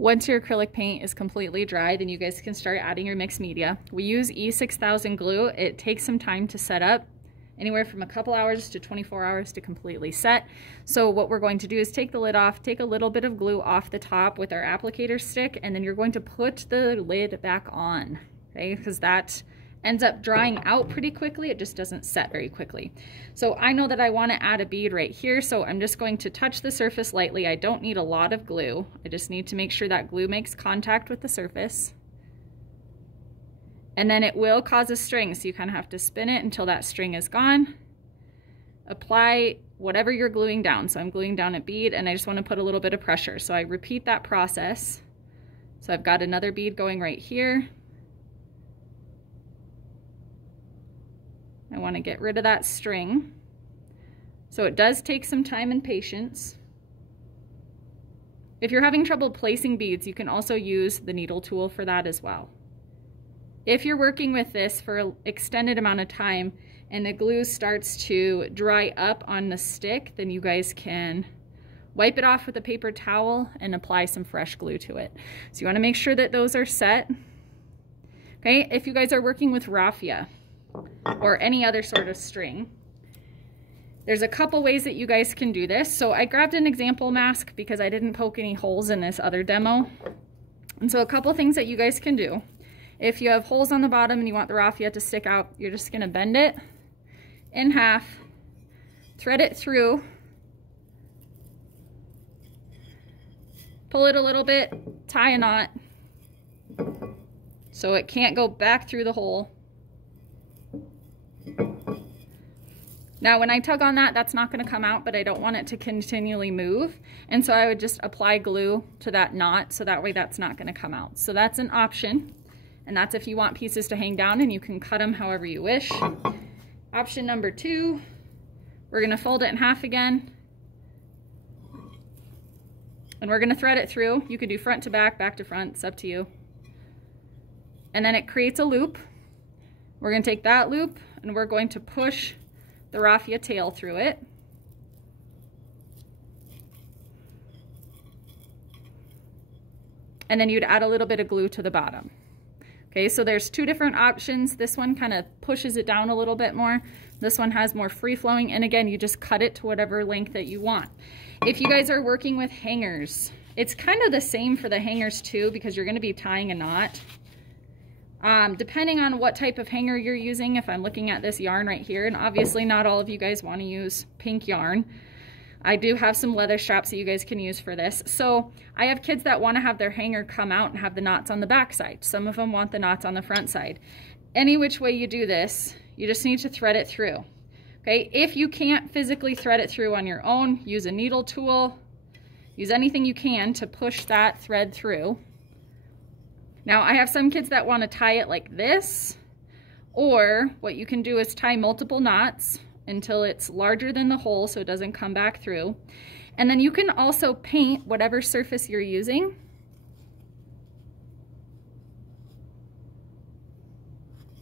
Once your acrylic paint is completely dry, then you guys can start adding your mixed media. We use E6000 glue. It takes some time to set up, anywhere from a couple hours to 24 hours to completely set. So what we're going to do is take the lid off, take a little bit of glue off the top with our applicator stick, and then you're going to put the lid back on, okay? Because that ends up drying out pretty quickly. It just doesn't set very quickly. So I know that I want to add a bead right here, so I'm just going to touch the surface lightly. I don't need a lot of glue. I just need to make sure that glue makes contact with the surface. And then it will cause a string, so you kind of have to spin it until that string is gone. Apply whatever you're gluing down. So I'm gluing down a bead, and I just want to put a little bit of pressure. So I repeat that process. So I've got another bead going right here. I want to get rid of that string. So it does take some time and patience. If you're having trouble placing beads, you can also use the needle tool for that as well. If you're working with this for an extended amount of time and the glue starts to dry up on the stick, then you guys can wipe it off with a paper towel and apply some fresh glue to it. So you want to make sure that those are set. Okay, if you guys are working with raffia or any other sort of string, there's a couple ways that you guys can do this. So I grabbed an example mask because I didn't poke any holes in this other demo. And so a couple things that you guys can do. If you have holes on the bottom and you want the raffia to stick out, you're just gonna bend it in half, thread it through, pull it a little bit, tie a knot so it can't go back through the hole. Now when I tug on that, that's not going to come out, but I don't want it to continually move. And so I would just apply glue to that knot so that way that's not going to come out. So that's an option. And that's if you want pieces to hang down, and you can cut them however you wish. Option number 2, we're going to fold it in half again. And we're going to thread it through. You could do front to back, back to front, it's up to you. And then it creates a loop. We're going to take that loop and we're going to push the raffia tail through it. And then you'd add a little bit of glue to the bottom. Okay, so there's 2 different options. This one kind of pushes it down a little bit more. This one has more free flowing, and again, you just cut it to whatever length that you want. If you guys are working with hangers, it's kind of the same for the hangers too, because you're going to be tying a knot. Depending on what type of hanger you're using, if I'm looking at this yarn right here, and obviously not all of you guys want to use pink yarn, I do have some leather straps that you guys can use for this. So I have kids that want to have their hanger come out and have the knots on the back side. Some of them want the knots on the front side. Any which way you do this, you just need to thread it through. Okay, if you can't physically thread it through on your own, use a needle tool, use anything you can to push that thread through. Now I have some kids that want to tie it like this, or what you can do is tie multiple knots until it's larger than the hole so it doesn't come back through. And then you can also paint whatever surface you're using.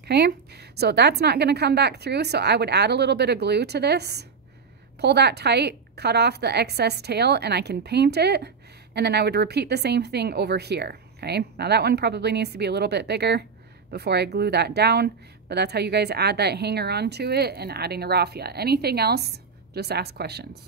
Okay, so that's not going to come back through, so I would add a little bit of glue to this, pull that tight, cut off the excess tail, and I can paint it. And then I would repeat the same thing over here. Okay, now that one probably needs to be a little bit bigger before I glue that down, but that's how you guys add that hanger onto it and adding the raffia. Anything else, just ask questions.